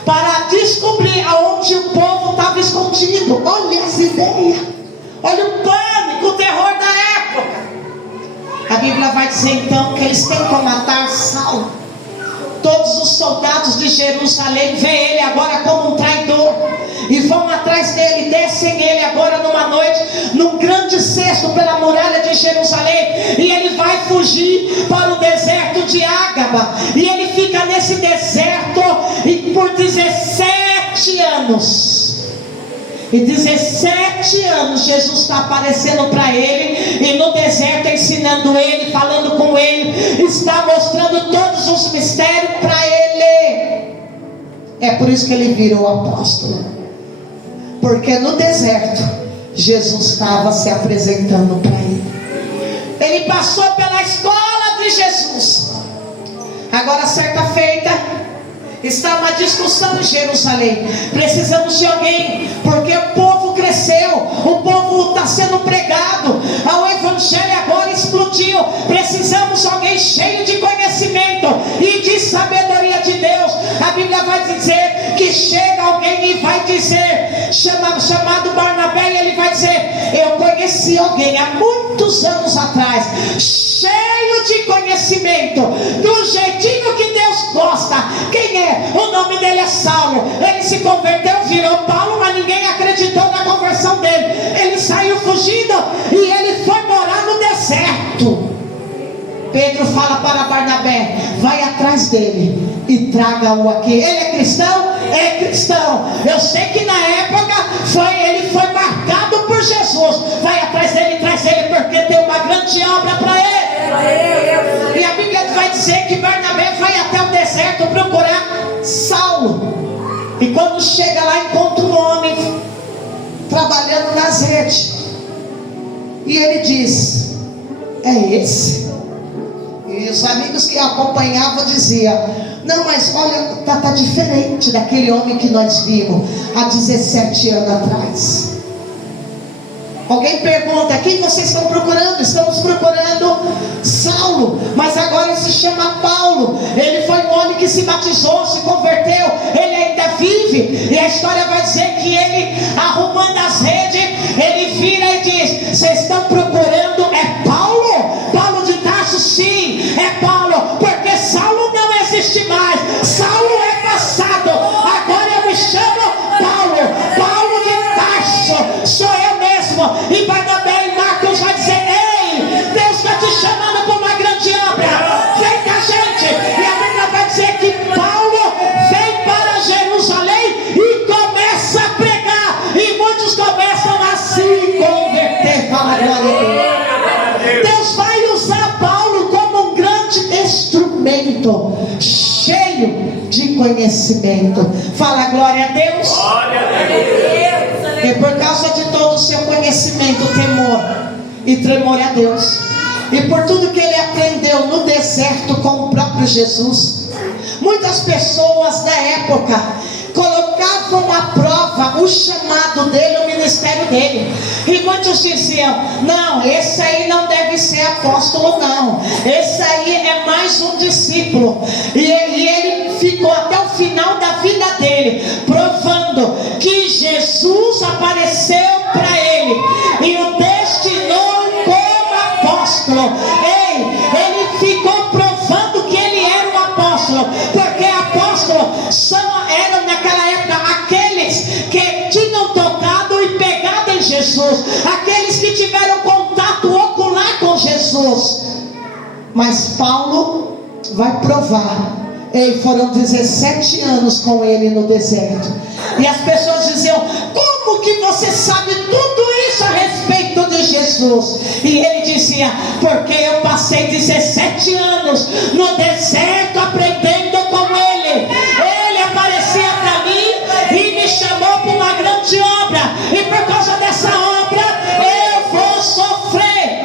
para descobrir aonde o povo estava escondido. Olha as ideias, olha o pânico, o terror da época. A Bíblia vai dizer então que eles tentam matar Saulo. Todos os soldados de Jerusalém veem ele agora como um traidor e vão atrás dele, descem ele agora numa noite, num grande cesto pela muralha de Jerusalém, e ele vai fugir para o deserto de Ágaba, e ele fica nesse deserto e por 17 anos. E 17 anos Jesus está aparecendo para ele, e no deserto ensinando ele, falando com ele, está mostrando todos os mistérios para ele. É por isso que ele virou apóstolo, porque no deserto Jesus estava se apresentando para ele. Ele passou pela escola de Jesus. Agora, certa feita, está uma discussão em Jerusalém. Precisamos de alguém, porque o povo cresceu, o povo está sendo pregado, o evangelho agora explodiu. Precisamos de alguém cheio de conhecimento e de sabedoria de Deus. A Bíblia vai dizer que chega alguém e vai dizer, chamado Barnabé, e ele vai dizer: eu conheci alguém há muitos anos atrás, cheio de conhecimento, do jeitinho que Deus gosta. Quem é? O nome dele é Saulo. Ele se converteu, virou Paulo, mas ninguém acreditou na conversão dele. Ele saiu fugindo e ele foi morar no deserto. Pedro fala para Barnabé: vai atrás dele e traga-o aqui. Ele é cristão? É cristão. Eu sei que na época ele foi marcado por Jesus. Vai atrás dele, traz ele, porque tem uma grande obra para ele. E a Bíblia vai dizer que Barnabé vai até o deserto procurar Saulo. E quando chega lá, encontra um homem trabalhando nas redes. E ele diz: é esse? E os amigos que acompanhavam diziam: não, mas olha, tá diferente daquele homem que nós vimos há 17 anos atrás. Alguém pergunta: quem vocês estão procurando? Estamos procurando Saulo, mas agora ele se chama Paulo. Ele foi um homem que se batizou, se converteu, ele ainda vive. E a história vai dizer que ele, arrumando as redes, ele vira e diz: vocês estão procurando é Paulo? Paulo de Tarso? Sim, é Paulo, porque Saulo não existe mais. Saulo é passado, agora eu me chamo Paulo, Paulo de Tarso, sou eu mesmo. E Barnabé e Marcos vai dizer: ei, Deus está te chamando para uma grande obra, vem com a gente. E a Bíblia vai dizer que Paulo vem para Jerusalém e começa a pregar, e muitos começam a se converter. Fala glória a Deus. Deus vai usar Paulo como um grande instrumento, cheio de conhecimento. Fala glória a Deus. Glória a Deus. E por causa de todo o seu conhecimento, temor e tremor a Deus, e por tudo que ele aprendeu no deserto com o próprio Jesus, muitas pessoas da época colocavam à prova o chamado dele, o ministério dele. E muitos diziam: não, esse aí não deve ser apóstolo, não, esse aí é mais um discípulo. E ele ficou até o final da vida dele provando que Jesus apareceu para ele e o destinou como apóstolo. Ei, ele ficou provando que ele era um apóstolo, porque apóstolo eram naquela época aqueles que tinham tocado e pegado em Jesus, aqueles que tiveram contato ocular com Jesus. Mas Paulo vai provar. Ei, foram 17 anos com ele no deserto, e as pessoas diziam: como que você sabe tudo isso a respeito de Jesus? E ele dizia: porque eu passei 17 anos no deserto aprendendo com ele. Ele aparecia para mim e me chamou para uma grande obra, e por causa dessa obra eu vou sofrer.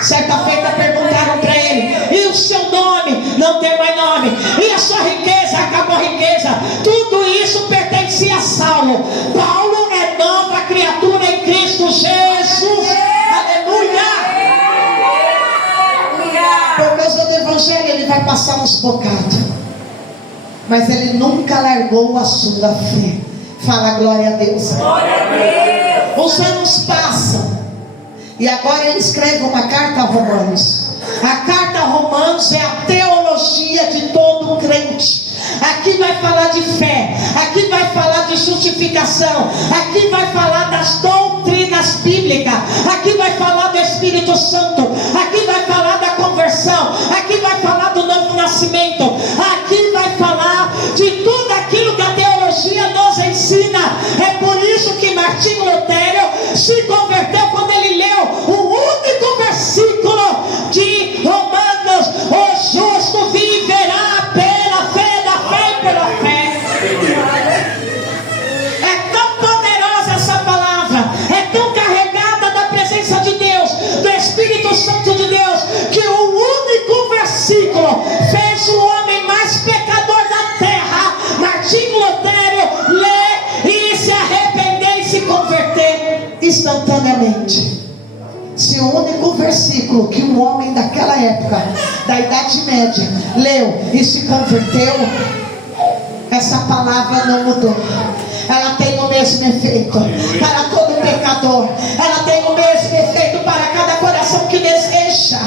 Certa feita perguntaram para ele: e o seu nome? Não tem mais nome. E a sua riqueza? Acabou a riqueza. Tudo isso pertencia a Saulo. Paulo é nova criatura em Cristo Jesus. Aleluia. Por causa do evangelho ele vai passar uns bocados, mas ele nunca largou a sua fé. Fala glória a Deus. Glória a Deus. Os anos passam, e agora ele escreve uma carta a Romanos. A carta a Romanos é a teologia de todo crente. Aqui vai falar de fé, aqui vai falar de justificação, aqui vai falar das doutrinas bíblicas, aqui vai falar do Espírito Santo, aqui vai falar da conversão, aqui vai falar do novo nascimento, aqui vai falar de tudo aquilo que a teologia nos ensina. É por isso que Martinho Lutero se converteu quando ele leu o único versículo de Romanos: o justo viverá pela fé. Pela fé. É tão poderosa essa palavra, é tão carregada da presença de Deus, do Espírito Santo de Deus, que o único versículo fez o homem mais pecador da terra, Martinho Lutero, ler e se arrepender e se converter instantaneamente. Se o único versículo que um homem daquela época, da Idade Média, leu e se converteu, essa palavra não mudou. Ela tem o mesmo efeito para todo pecador. Ela tem o mesmo efeito para cada coração que deseja.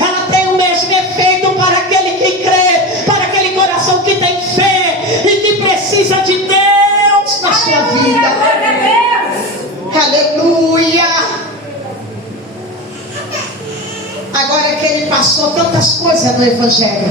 Ela tem o mesmo efeito para aquele que crê, para aquele coração que tem fé e que precisa de Deus na sua vida. Aleluia. Agora que ele passou tantas coisas no Evangelho,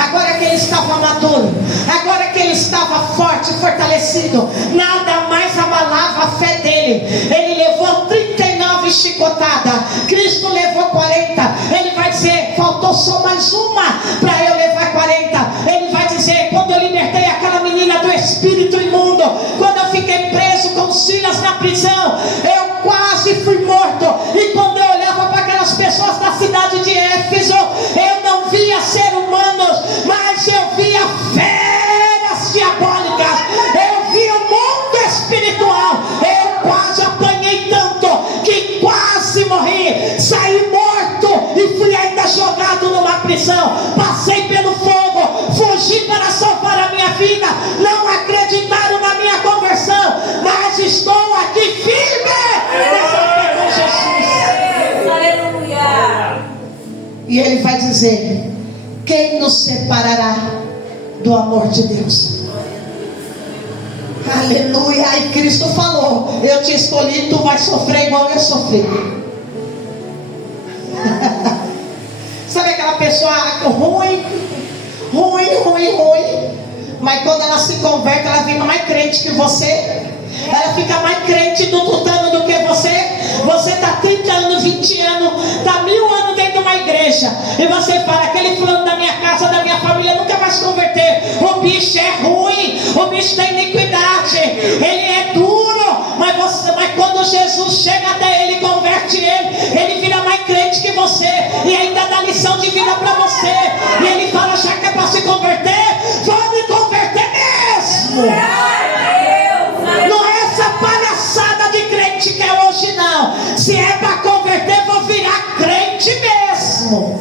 agora que ele estava maduro, agora que ele estava forte, fortalecido, nada mais abalava a fé dele. Ele levou 39 chicotadas, Cristo levou 40. Ele vai dizer: faltou só mais uma para eu levar 40. Ele vai dizer: quando eu libertei aquela menina do espírito imundo, quando eu fiquei preso com Silas na prisão, eu quase fui morto. E quando eu olhava para aquelas pessoas da cidade de Éfeso, eu não via ser humanos, mas eu via feras diabólicas, eu via o mundo espiritual. Eu quase apanhei tanto que quase morri, saí morto e fui ainda jogado numa prisão. Passei pelo fogo, fugi para salvar a minha vida. Não acreditaram na minha conversão, mas estou aqui firme nessa fé com Jesus. Aleluia. E ele vai dizer: quem nos separará do amor de Deus? Aleluia. E Cristo falou: eu te escolhi, tu vais sofrer igual eu sofri. Sabe aquela pessoa ruim, mas quando ela se converte, ela fica mais crente que você. Ela fica mais crente do tutano do que você. Você está 30 anos, 20 anos, está 1000 anos dentro de uma igreja, e você fala: aquele fulano da minha casa, da minha família nunca vai se converter. O bicho é ruim, o bicho tem iniquidade, ele é duro. Mas quando Jesus chega até ele, converte ele vira mais crente que você, e ainda dá lição de vida para você. E ele fala: já que é para se converter, vou me converter mesmo. Não é essa palhaçada de crente que é hoje, não. Se é para converter, vou virar crente mesmo.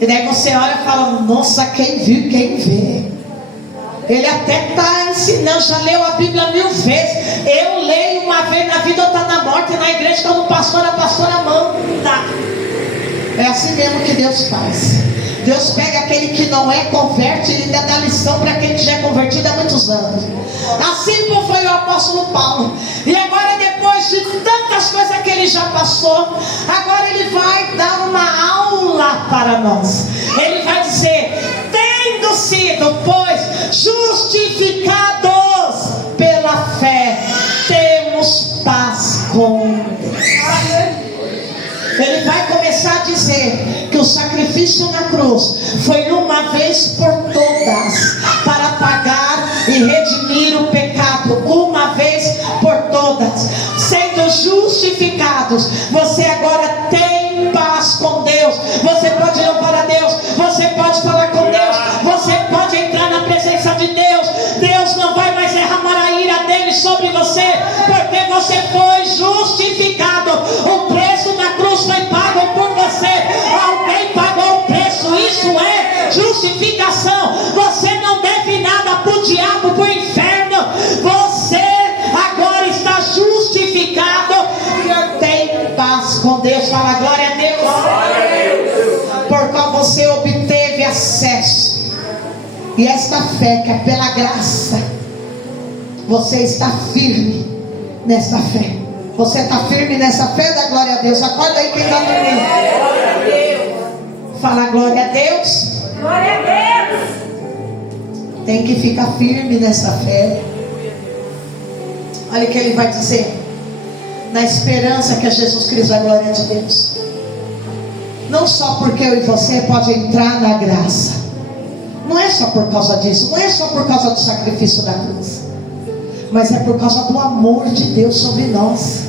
E daí você olha e fala: nossa, quem viu, quem vê. Ele até está ensinando, já leu a Bíblia 1000 vezes. Eu leio uma vez na vida, outra na morte, e na igreja como pastor, a pastora manda. É assim mesmo que Deus faz. Deus pega aquele que não é, converte e dá lição para aquele que já é convertido há muitos anos. Assim como foi o apóstolo Paulo. E agora, depois de tantas coisas que ele já passou, agora ele vai dar uma aula para nós. Ele vai dizer: tendo sido, pois, justificados pela fé, temos paz com Deus. Ele vai começar a dizer que o sacrifício na cruz foi uma vez por todas, para pagar e redimir o pecado, uma vez por todas. Sendo justificados, você agora tem paz com Deus. Você pode louvar a Deus, você pode falar com Deus, você pode entrar na presença de Deus. Deus não vai mais derramar a ira dele sobre você, porque você foi justificado. O preço da cruz foi pago por você. Alguém pagou o preço. Isso é justificação. Você não deve nada para o diabo, para o inferno. Você agora está justificado e tem paz com Deus. Fala glória a Deus. Glória a Deus. Por E esta fé que é pela graça, você está firme nesta fé. Você está firme nessa fé? Da glória a Deus. Acorda aí quem está dormindo. Glória a Deus. Fala glória a Deus. Glória a Deus. Tem que ficar firme nessa fé. Olha o que ele vai dizer. Na esperança que é Jesus Cristo, a glória de Deus. Não só porque eu e você pode entrar na graça. Não é só por causa disso. Não é só por causa do sacrifício da cruz. Mas é por causa do amor de Deus sobre nós.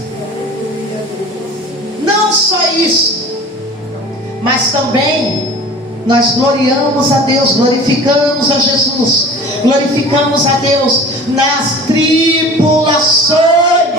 Não só isso, mas também nós gloriamos a Deus, glorificamos a Jesus, glorificamos a Deus nas tribulações.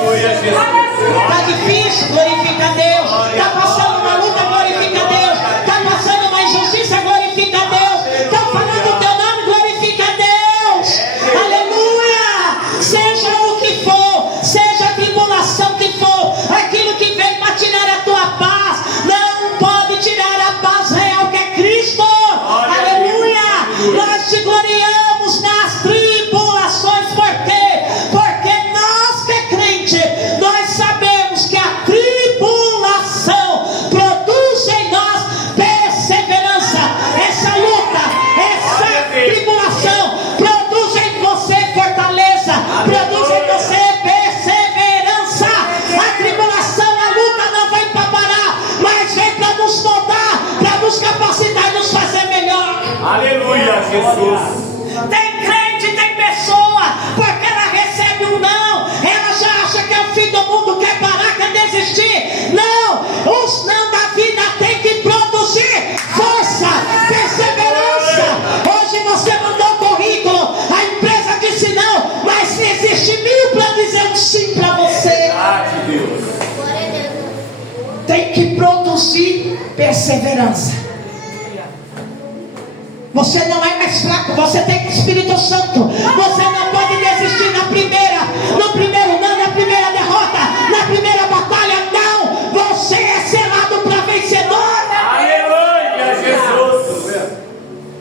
Está difícil, glorifica a Deus. Está passando uma luta, glorifica a Deus. Está passando uma injustiça, glorifica a Deus. Está falando o teu nome, glorifica a Deus. Aleluia. Seja o que for, seja a tribulação que for, aquilo que vem para tirar a tua paz, não pode tirar a paz real que é Cristo. Aleluia. Nós te gloriamos nas tribulações. Por quê? Porque nós que é crente, nós sabemos que a tribulação produz em nós perseverança. Essa luta, essa tribulação produz em você fortaleza, produz em você perseverança. A tribulação, a luta não vem para parar, mas vem para nos moldar, para nos capacitar e nos fazer melhor. Aleluia, Jesus. Tem crente, tem pessoa, porque ela recebe um não, ela já acha que é o fim do mundo, quer parar, quer desistir. Não, os não da vida tem que produzir força, perseverança. Hoje você mandou currículo, a empresa disse não, mas existe 1000 para dizer um sim para você. Tem que produzir perseverança. Você não é mais fraco, você tem Espírito Santo. Você não pode desistir no primeiro não, na primeira derrota, na primeira batalha, não. Você é selado para vencedor. Aleluia, Jesus.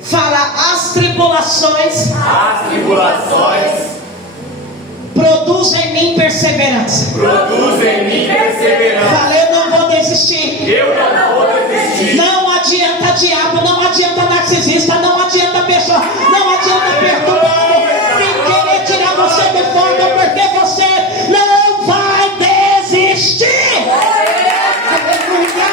Fala, as tribulações produzem em mim perseverança. Produz em mim perseverança. Fala, eu não vou desistir. Eu não vou desistir. Não adianta diabo, não adianta narcisista, não adianta pessoa, não adianta perturbado quem querer tirar você do fogo, porque você não vai desistir. Aleluia.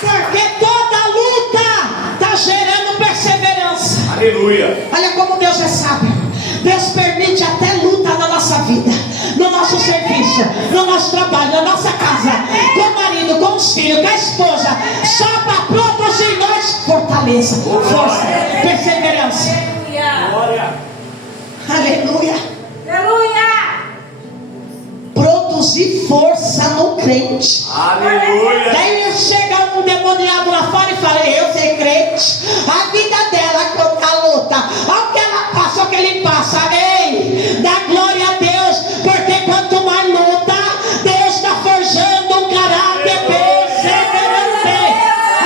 Porque toda luta está gerando perseverança. Aleluia. Olha como Deus é sábio. Deus permite até luta na nossa vida, no nosso serviço, no nosso trabalho, na nossa casa, com o marido, com os filhos, com a esposa, só para produzir em nós fortaleza, força, perseverança. Glória. Aleluia. Aleluia. Produzir força no crente. Aleluia. Daí chega um demoniado lá fora e fala, eu ser crente, a vida dela contra a luta, olha o que ela passa, o que ele passa. Ei, dá glória a Deus, porque quanto mais luta, Deus está forjando um caráter perseverante.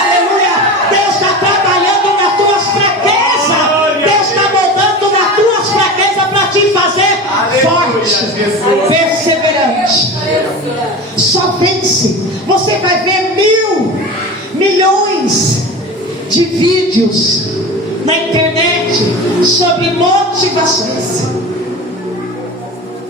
Aleluia. Deus está trabalhando nas tuas fraquezas, Deus está moldando nas tuas fraquezas para te fazer forte, perseverante. Só vence. Você vai ver milhões de vídeos na internet sobre motivações,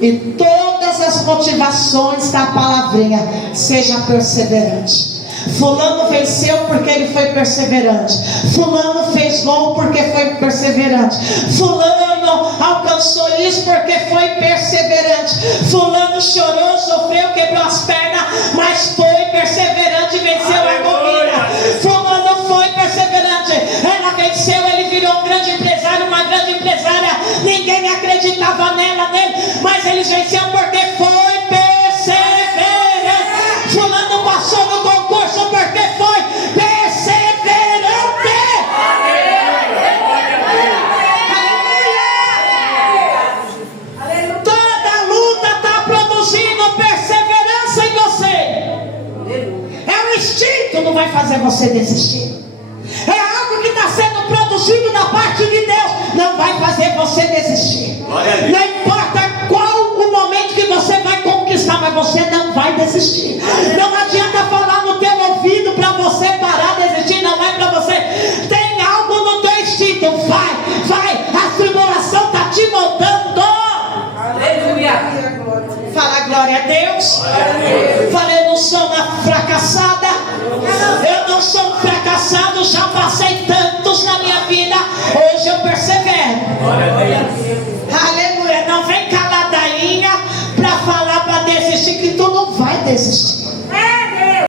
e todas as motivações da palavrinha: seja perseverante. Fulano venceu porque ele foi perseverante. Fulano fez gol porque foi perseverante. Fulano alcançou isso porque foi perseverante. Fulano chorou, sofreu, quebrou as pernas, mas foi perseverante e venceu a corrida. Fulano foi perseverante, ela venceu, ele virou um grande empresário, uma grande empresária. Ninguém acreditava nele, mas ele venceu porque foi perseverante. Fulano passou no concurso porque foi perseverante. Aleluia. Toda luta está produzindo perseverança em você. É o instinto, não vai fazer você desistir. É algo que está sendo produzido da parte de Deus, não vai fazer você desistir. Não importa qual o momento que você vai conquistar, mas você não vai desistir. Não adianta falar no teu ouvido para você parar de desistir, não é para você. Tem algo no teu instinto, vai, a tribulação está te moldando. Aleluia. Fala glória a Deus. Fala, eu não sou uma fracassada. Eu não sou um fracassado. Já passei tantos na minha vida. Hoje eu persevero. Aleluia. Não vem caladainha para falar para desistir, que tu não vai desistir.